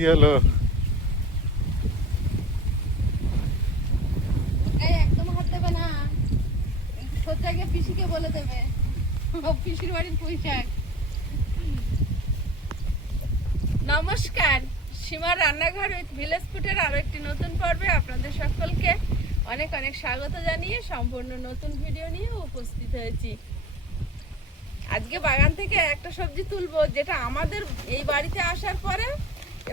কি হলো? একদম হাত দেবে না, সোজাকে পিসিকে বলে দেবে পিসির বাড়ির পুঁইশাক। নমস্কার, সীমার রান্নাঘর উইথ ভিলেজ ফুডের আরো একটি নতুন পর্বে আপনাদের সকলকে অনেক অনেক স্বাগত জানিয়ে সম্পূর্ণ নতুন ভিডিও নিয়ে উপস্থিত হয়েছি। আজকে বাগান থেকে একটা সবজি তুলবো যেটা আমাদের এই বাড়িতে আসার পরে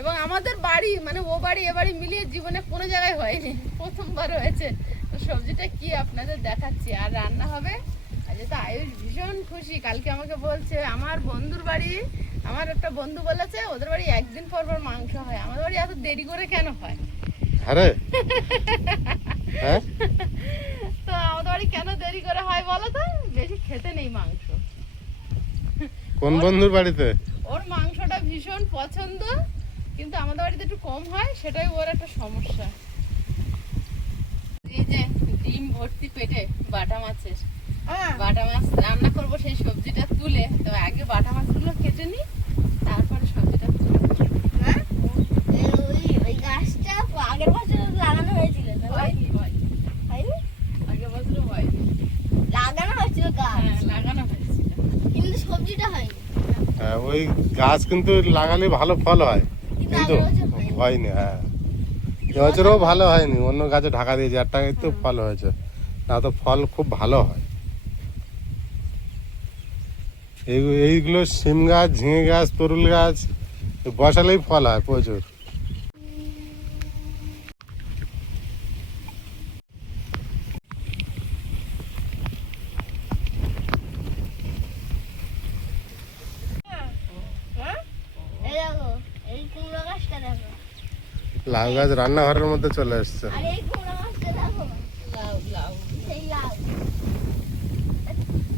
এবং আমাদের বাড়ি মানে ও বাড়ি এ বাড়ি মিলিয়ে জীবনে কোনো জায়গায় হয়নি, প্রথমবার হয়েছে। তো সবজিটা কি আপনাদের দেখাচ্ছি, আর রান্না হবে। আজ তো আয়ুষ ভীষণ খুশি, কালকে আমাকে বলছে আমার বন্ধুর বাড়ি, আমার একটা বন্ধু বলেছে ওদের বাড়ি একদিন পর পর মাংস হয়, আমাদের বাড়ি এত দেরি করে কেন হয়? আরে তো আমাদের বাড়ি কেন দেরি করে হয় বলো তো? বেশি খেতে নেই মাংস। কোন বন্ধুর বাড়িতে? ওর মাংসটা ভীষণ পছন্দ, কিন্তু আমাদের বাড়িতে একটু কম হয়, সেটাই ওর একটা সমস্যা। এই যে ডিম ভর্তি পেটে বাটা মাছের, বাটা মাছ রান্না করব, সেই সবজিটা তুলে তো আগে বাটা মাছগুলো কেটে নি, তারপরে সবজিটা তুলে। হ্যাঁ, ওই গাছটা আগের বছর লাগানো হয়েছিল। হয়নি, হয়নি? আগের বছর হয়নি। লাগানো হয়েছিল গাছ, হ্যাঁ, লাগানো হয়েছিল, কিন্তু সবজিটা হয়নি। হ্যাঁ, ওই গাছ কিন্তু লাগালে ভালো ফল হয়, কিন্তু আগের বছর হয়নি। হয়নি। হ্যাঁ, এবছরও ভালো হয়নি, অন্য গাছে ঢাকা দিয়েছে, একটা তো ফল হয়েছে, না তো ফল খুব ভালো হয়। এইগুলো সিম গাছ, ঝিঙে গাছ, তরুল গাছ বসালেই ফল হয় প্রচুর। এই দেখো, এই কুমড়ো গাছটা দেখো, লাউ গাছ রান্নাঘরের মধ্যে চলে এসছে। আর এই কুমড়ো গাছটা দেখো, লাউ লাউ সেই লাউ,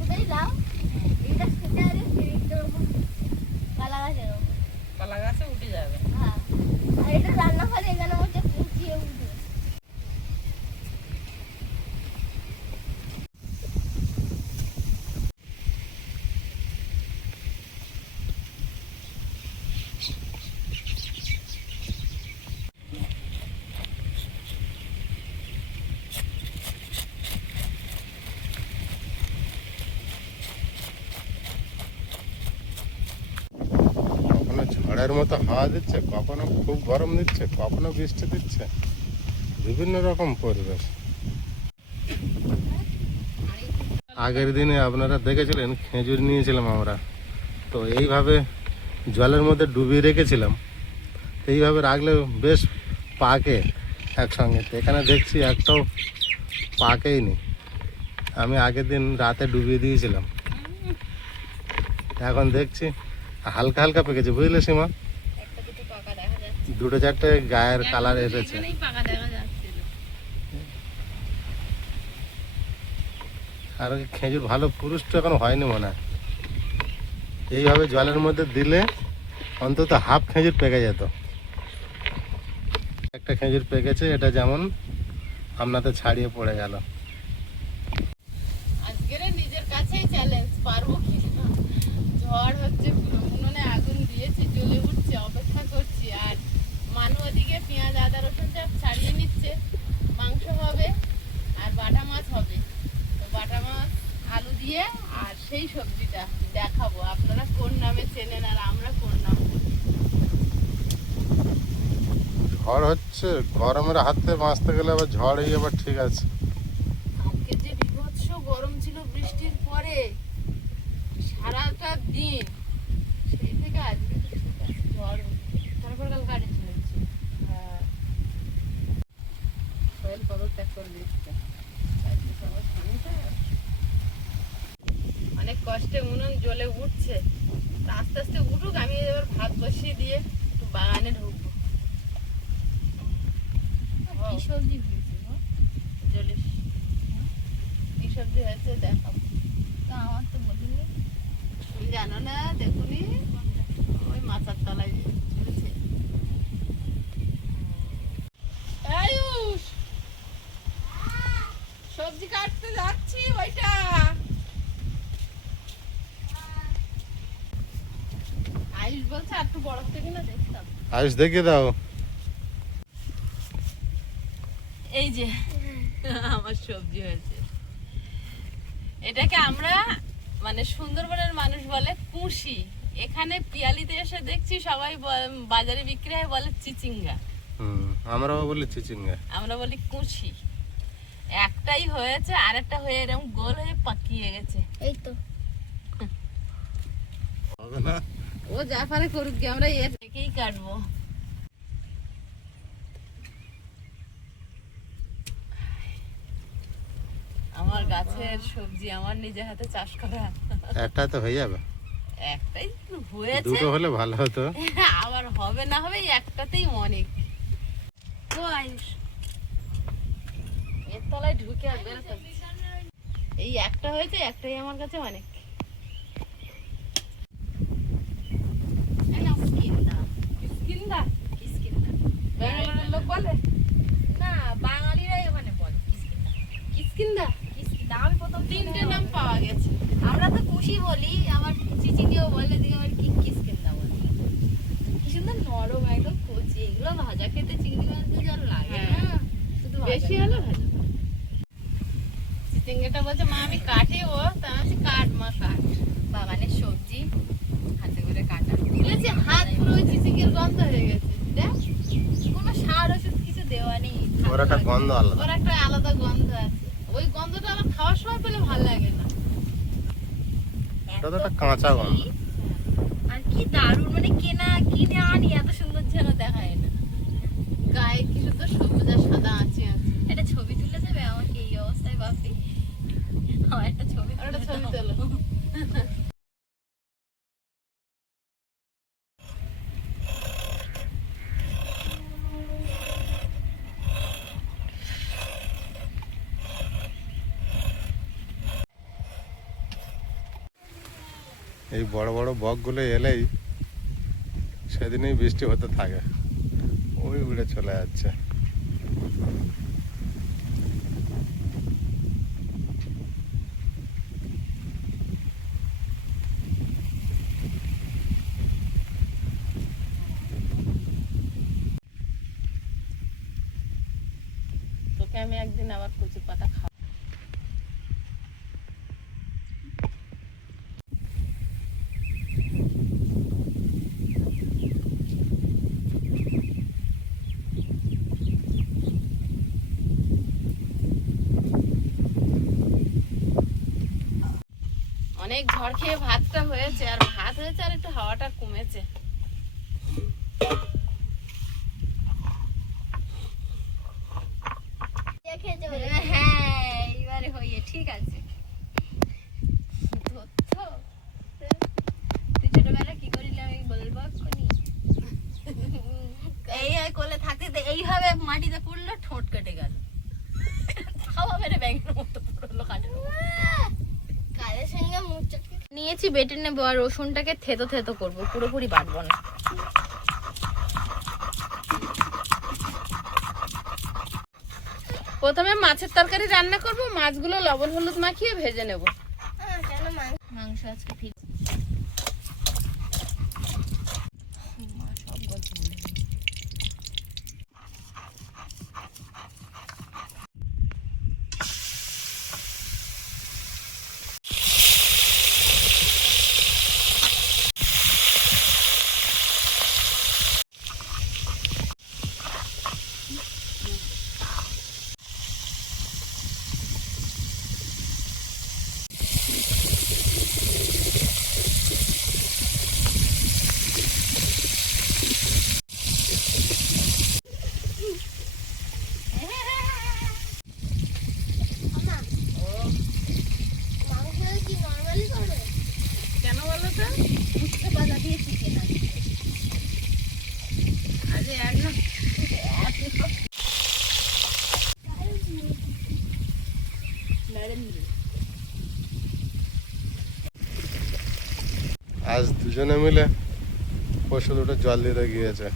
সেই লাউ, এইটা খেতে আরে ফিরিতের উপর কালা গাছের উপর। কলা গাছে উঠে যাবে। হ্যাঁ, আর এটা রান্না করে এখানে হচ্ছে কুচিয়ে উঠবে। কখনো ঝড়ের মতো হাওয়া দিচ্ছে, কখনো খুব গরম দিচ্ছে, কখনো বৃষ্টি দিচ্ছে, বিভিন্ন রকম পরিবেশ। আগের দিনে আপনারা দেখেছিলেন খেজুর নিয়েছিলাম আমরা, তো এইভাবে জলের মধ্যে ডুবিয়ে রেখেছিলাম, তো এইভাবে রাখলে বেশ পাকে একসঙ্গে। তো এখানে দেখছি একটাও পাকেই নি, আমি আগের দিন রাতে ডুবিয়ে দিয়েছিলাম, এখন দেখছি হালকা হালকা পেকেছে, বুঝলে সীমা? একটা দুটো পাকা দেখা যাচ্ছে, দুটো চারটে গায়ের কালার এসেছে। এখানেই পাকা দেখা যাচ্ছিল। আর ওই খেজুর ভালো পুরুষটা এখন হয়নি মনে হয়। এইভাবে জলের মধ্যে দিলে অন্তত হাফ খেজুর পেকে যেত। একটা খেজুর পেকেছে, এটা যেমন আপনাদের ছাড়িয়ে পড়ে গেল। আজকের নিজের কাছেই চ্যালেঞ্জ, পারবো কি না। ঝড় হচ্ছে, উনুনে আগুন দিয়েছি, জ্বলে উঠছে, অপেক্ষা করছি। আর মানু ওদিকে পেঁয়াজ আদা রসুন সব ছাড়িয়ে নিচ্ছে, মাংস হবে আর বাটা মাছ হবে। তো বাটা মাছ আলু দিয়ে আর সেই সবজিটা দেখাবো, আপনারা কোন নামে চেনেন আর আমরা কোন নাম। ঝড় হচ্ছে, গরমের হাতে বাঁচতে গেলে আবার ঝড়ই আবার ঠিক আছে। আজকে যে বিভৎস গরম ছিল বৃষ্টির পরে সারাটা দিন, সেই থেকে আজকে ঝড়, তারপর কাল কারেন্ট চলেছে। হ্যাঁ, সোহেল পদত্যাগ করে দিচ্ছে। আজকে সবার শুনছে, অনেক কষ্টে উনুন জ্বলে উঠছে, তা আস্তে আস্তে উঠুক, আমি এবার ভাত বসিয়ে দিয়ে একটু বাগানে ঢুকবো। কি সবজি হয়েছে গো? জলিস কি সবজি হয়েছে দেখাবো। তা আমার তো বলিনি। তুমি জানো না? দেখুনি, ওই মাথার তলায় ঝুলছে। আয়ুষ, সবজি কাটতে যাচ্ছি, ওইটা আয়ুষ বলছে আর একটু বড় থেকে না দেখতাম। আয়ুষ দেখিয়ে দাও। এই যে আমার সবজি হয়েছে, এটাকে আমরা মানে সুন্দরবনের মানুষ বলে কুশি। এখানে পিয়ালিতে এসে দেখছি সবাই বাজারে বিক্রি হয় বলে চিচিঙ্গা, আমরাও বলি চিচিঙ্গা, আমরা বলি কুশি। একটাই হয়েছে, আরেকটা হয়ে এরকম গোল হয়ে পাকিয়ে গেছে। এই তো হবে না। ও যা পারে করুক গিয়ে, আমরা এর থেকেই কাটবো। আমার গাছের সবজি আমার নিজে হাতে চাষ করা। একটা তো হয়ে যাবে, একটাই হয়েছে, দুটো হলে ভালো হতো। আবার হবে না হবে, এই একটাতেই অনেক। ও আয়ুষ, এর তলায় ঢুকে আর বেরোতে হচ্ছে। এই একটা হয়েছে, একটাই আমার কাছে অনেক। ব্যাঙ্গালোরের লোক বলে না, বাঙালিরাই ওখানে বলে কিসকিন্দা। কিসকিন্দা। কিসকিন্দা আমি প্রথম তিনটে নাম পাওয়া গেছে। আমরা তো খুশি বলি, আবার চিচিঙ্গেও বলে, দিকে আবার কিসকিন্দা বলে। কি সুন্দর নরম একদম কচি, এগুলো ভাজা খেতে চিংড়ি মাছ দিয়ে যা লাগে না, শুধু বেশি হলে ভালো। চিচিঙ্গাটা বলছে মা আমি কাটি, ও তা আমি কাট মা কাট। বাগানের সবজি হাতে করে কাটা, বলেছি হাত পুরো ওই চিচিঙ্গের গন্ধ হয়ে গেছে। দেখ, কোনো সার ওষুধ কিছু দেওয়া নেই। ওর একটা গন্ধ আলাদা। ওর একটা আলাদা গন্ধ আছে, ওই গন্ধটা আমার খাওয়ার সময় পেলে ভালো লাগে না। এটা তো একটা কাঁচা গন্ধ। আর কি দারুণ, মানে কিনে আনি এত সুন্দর যেন দেখায় না। গায়ে কি শুধু সবুজ আর সাদা আছে। একটা ছবি তুলে দেবে আমাকে এই অবস্থায়, বাপি আমার একটা ছবি আর একটা ছবি তুলে তোলো। এই বড় বড় বকগুলো এলেই সেদিনই বৃষ্টি হতে থাকে, ওই উড়ে চলে যাচ্ছে। তোকে আমি একদিন আবার কচু পাতা খাওয়া। অনেক ঝড় খেয়ে ভাতটা হয়েছে, আর ভাত হয়েছে আর একটু হাওয়াটা কমেছে। হ্যাঁ, এইবারে হইয়ে ঠিক আছে। তুই ছোটবেলা কি করিলি আমি বলবো এক্ষুনি। এই কোলে থাকতে এইভাবে মাটিতে পড়লো, ঠোঁট কেটে গেল, খাওয়া মেরে ব্যাঙের মতো পড়লো কাঠের কালের সঙ্গে মুখ চটকে নিয়েছি। বেটে নেবো আর রসুনটাকে থেতো থেতো করবো, পুরোপুরি বাটবো না। প্রথমে মাছের তরকারি রান্না করব, মাছগুলো লবণ হলুদ মাখিয়ে ভেজে নেব। কেন মাংস আজকে ফিট কেন বলো তো? উচ্ছে পাতা দিয়ে চিকেন আছে। আরে একদম আজ দুজনে মিলে পশু দুটো জল দিতে গিয়েছে।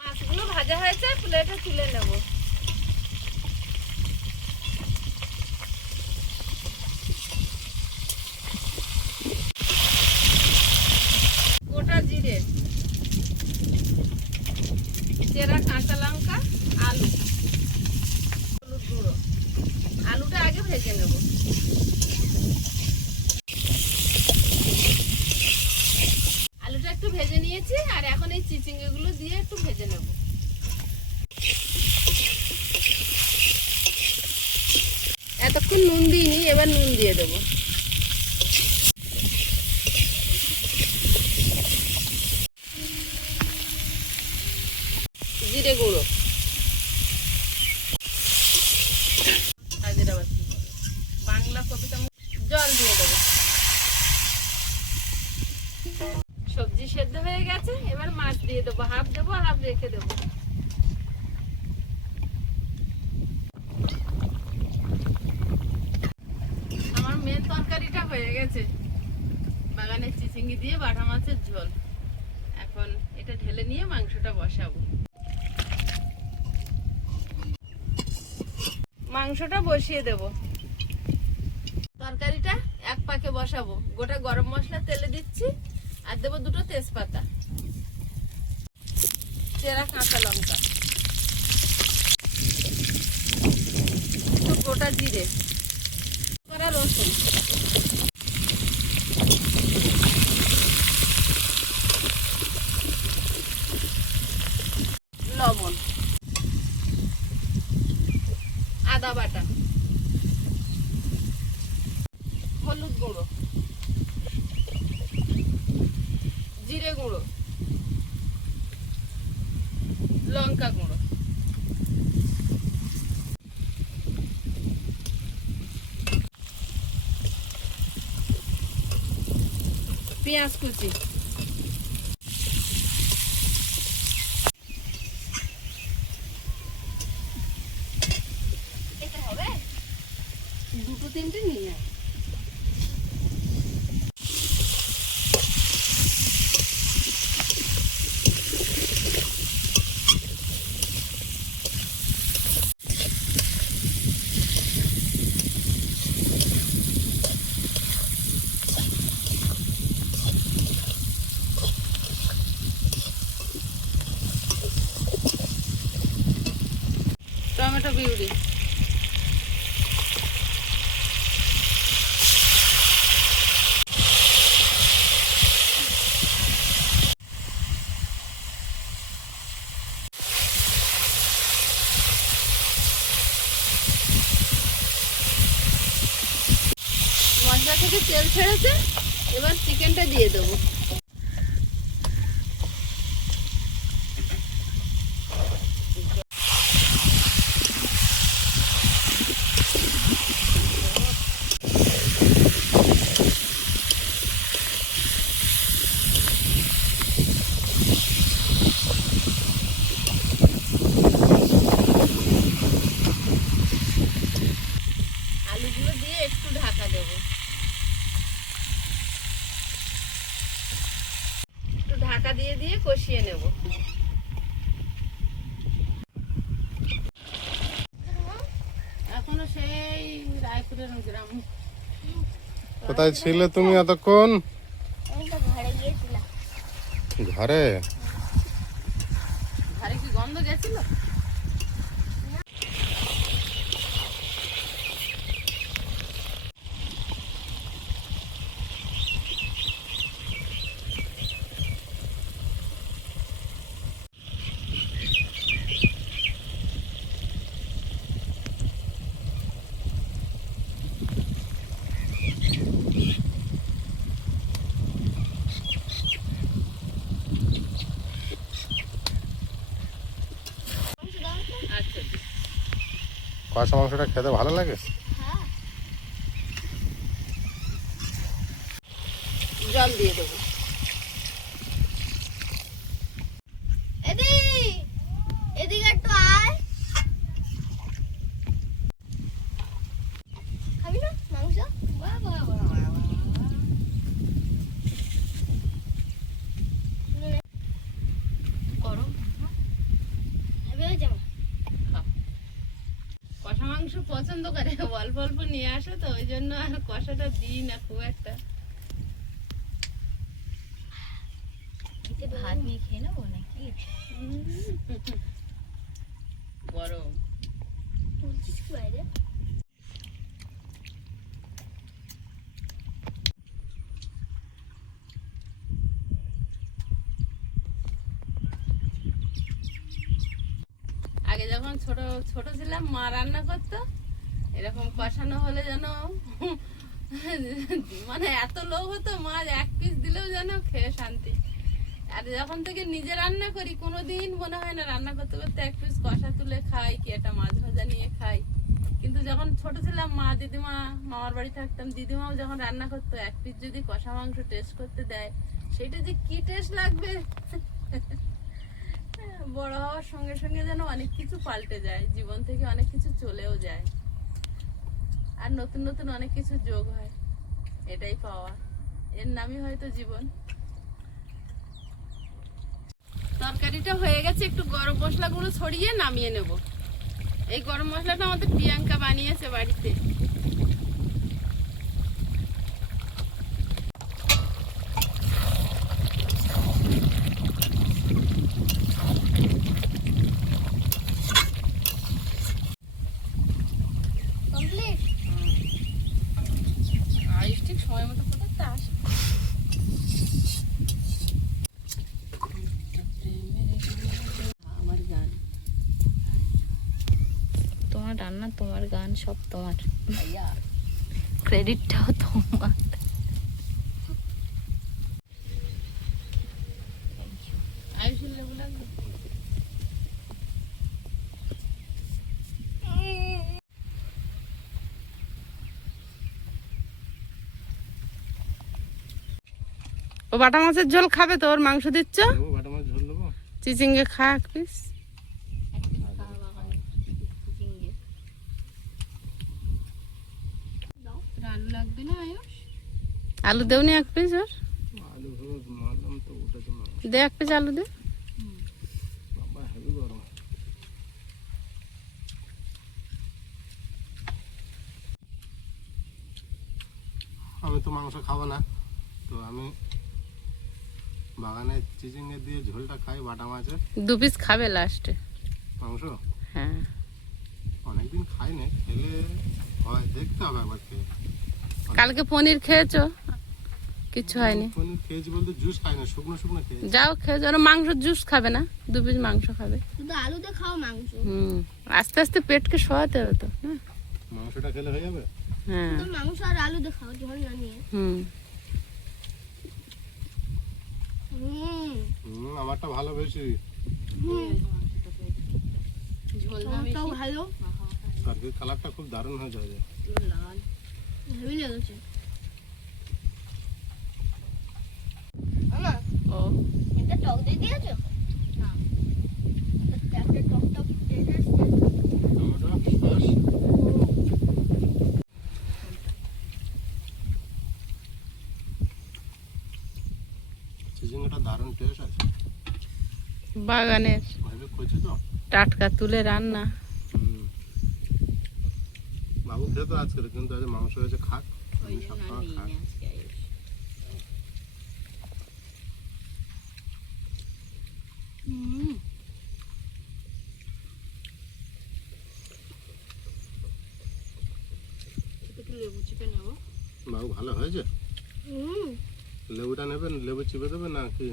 মাছগুলো ভাজা হয়েছে, প্লেটে তুলে নেব। চিচিঙ্গাগুলো দিয়ে একটু ভেজে নেব। এতক্ষণ নুন দিইনি, এবার নুন দিয়ে দেবো। জিরে গুঁড়ো, বাংলা কবিতা, জল দিয়ে দেবো। সবজি সেদ্ধ হয়ে গেছে, এবার মাছ দিয়ে দেবো। হাফ দেবো, হাফ রেখে দেবো। আমার মেন তরকারিটা হয়ে গেছে, বাগানের চিচিঙ্গি দিয়ে বাটা মাছের ঝোল। এখন এটা ঢেলে নিয়ে মাংসটা বসাবো। মাংসটা বসিয়ে দেব। তরকারিটা এক পাকে বসাবো। গোটা গরম মশলা তেলে দিচ্ছি, আর দেবো 2টো তেজপাতা, চেরা কাঁচা লঙ্কা, একটু গোটা জিরে, করা রসুন, লবণ, আদা বাটা, হলুদ গুঁড়ো, জিরে গুঁড়ো, লঙ্কা গুঁড়ো, পেঁয়াজ কুচি, এটা হবে 2-3টে নিয়ে আয়। টমেটো পিউরি, মশলা থেকে তেল ছেড়েছে, এবার চিকেনটা দিয়ে দেবো। আলুগুলো দিয়ে একটু ঢাকা দেবো। একটু ঢাকা দিয়ে দিয়ে কষিয়ে নেব। এখনো সেই রায়পুরের গ্রাম। কোথায় ছিলে তুমি এতক্ষণ? আমি তো ঘরে গিয়েছিলাম। ঘরে? ঘরে কি গন্ধ গেছিল? আচ্ছা, কষা মাংসটা খেতে ভালো লাগে? হ্যাঁ, জল দিয়ে দেবো। এদিকে একটু আয়। খাবি না মাংস? বাহ, বাহ, বাহ, বাহ, বাহ। গরম খাবি হয়েছে আমার? কষা মাংস পছন্দ করে, অল্প অল্প নিয়ে আসে তো, ওই জন্য আর কষাটা দিই না খুব একটা। এতে ভাত নিয়ে খেয়ে নেবো নাকি? গরম। তুলছিস কি বাইরে? যখন ছোট ছোট ছিলাম মা রান্না করতো, এরকম কষানো হলে যেন মানে এত লোভ হতো, মা এক পিস দিলেও যেন খেয়ে শান্তি। আর যখন থেকে নিজে রান্না করি কোনোদিন মনে হয় না রান্না করতে করতে এক পিস কষা তুলে খাই কি একটা মাছ ভাজা নিয়ে খাই। কিন্তু যখন ছোট ছিলাম মা দিদিমা মামার বাড়ি থাকতাম, দিদিমাও যখন রান্না করতো এক পিস যদি কষা মাংস টেস্ট করতে দেয় সেটা যে কি টেস্ট লাগবে। বড় হওয়ার সঙ্গে সঙ্গে যেন অনেক কিছু পাল্টে যায়, জীবন থেকে অনেক কিছু চলেও যায়, আর নতুন নতুন অনেক কিছু যোগ হয়। এটাই পাওয়া, এর নামই হয়তো জীবন। তরকারিটা হয়ে গেছে, একটু গরম মশলাগুলো ছড়িয়ে নামিয়ে নেব। এই গরম মশলাটা আমাদের প্রিয়াঙ্কা বানিয়েছে বাড়িতে। কমপ্লিট। আয়ুষ ঠিক সময় মতো কোথাও আসে। আমার গান, তোমার রান্না, তোমার গান, সব তোমার, ক্রেডিটটাও তোমার। আয়ুষের লেবু লাগবে। ও বাটা মাছের ঝোল খাবে তো? ওর মাংস দিচ্ছ? দেবো, বাটা মাছ ঝোল দেবো। চিচিঙ্গে খা এক পিস। আলু লাগবে না আয়ুষ? আলু দেওনি এক পিস? ওর আলু ভেবে মারলাম তো, ওটা তো মাংস। দে এক পিস আলু দে। বাবা হেভি গরম। আমি তো মাংস খাবো না, তো আমি বাগানে চিচিঙ্গে দিয়ে ঝোলটা খাই বাটা মাছের। দু পিস খাবে লাস্টে মাংস হ্যাঁ। অনেকদিন খাই না, খেলে হয়, দেখতে হবে একবার খেয়ে। কালকে পনির খেয়েছো? কিছু হয়নি? পনির খেয়েছি বলতে জুস খাই না, শুকনো শুকনো খেয়েছি। যাও খেয়েছো। ওরা মাংস জুস খাবে না, দু পিস মাংস খাবে। শুধু আলু দিয়ে খাও মাংস। আস্তে আস্তে পেটকে শোয়াতে হবে তো। মাংসটা খেলে হয়ে যাবে। হ্যাঁ তো মাংস আর আলু দিয়ে খাও, ঝোল না নিয়ে। হুম। আমারটা ভালো বেশি। ঝোল ঝোলটাও ভালো, তরকারির কালারটা খুব দারুণ হয়ে যায়। লাল। হেভি লেগেছে। আমা, ও এটা টক দিয়ে দিয়েছো? না, একটা টক টক টেস্ট আসছে। Tomato sauce. চিচিঙ্গাটা দারুণ টেস্ট আছে। বাগানের ভাবে কইছি তো। টাটকা তুলে রান্না। বাবু খেয়ে তো আজকে, কিন্তু আজ মাংস হয়েছে, খাক। আমি সবসময় খাক। লেবু চিপে নেবো। বাবু ভালো হয়েছে। লেবুটা নেবেন, লেবু চিপে দেবেন না কি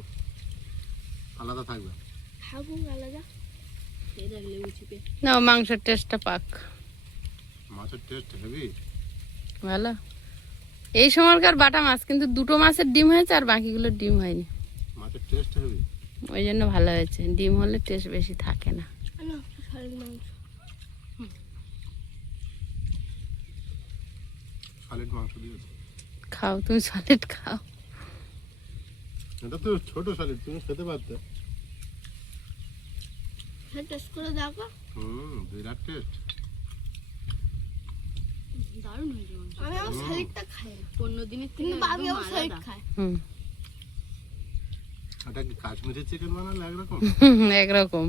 আলাদা থাকবে? খাবো আলাদা। এই দেখ লেবু চিপে। না, মাংসের টেস্টটা পাক। মাছের টেস্ট হেভি ভালো। এই সময়কার বাটা মাছ, কিন্তু দুটো মাছের ডিম হয়েছে আর বাকিগুলোর ডিম হয়নি, মাছের টেস্ট হেভি। ওই জন্য ভালো হয়েছে। ডিম হলে টেস্ট বেশি থাকে না। না, সলিড মাংস। সলিড মাংস দিয়েছে। খাও, তুমি সলিড খাও। এটা তো ছোট সলিড, তুমি খেতে পারতে। টেস্ট করে দেখো। বিরাট টেস্ট। দারুণ হয়েছে। আমি আমার সলিডটা খাই না। 15 দিনের থেকে কিন্তু আমি আমার সলিড খাই। এটা কি কাশ্মীরি চিকেন বানালে একরকম? একরকম।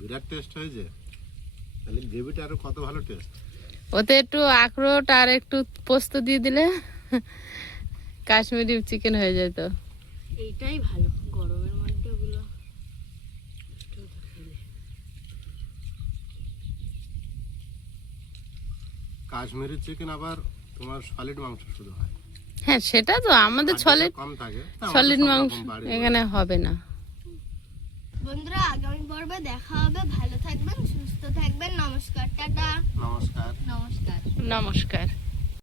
বিরাট টেস্ট হয়েছে। তাহলে গ্রেভিটা আরো কত ভালো টেস্ট। ওতে একটু আখরোট আর একটু পোস্ত দিয়ে দিলে কাশ্মীরি চিকেন হয়ে যেত। এইটাই ভালো গরমের মধ্যে ওগুলো। কাশ্মীরি চিকেন আবার তোমার সলিড মাংস শুধু হয়। হ্যাঁ, সেটা তো আমাদের সলিড কম থাকে। সলিড মাংস এখানে হবে না। বন্ধুরা, আগামী পর্বে দেখা হবে। ভালো থাকবেন, সুস্থ থাকবেন। নমস্কার, টাটা। নমস্কার। নমস্কার। নমস্কার।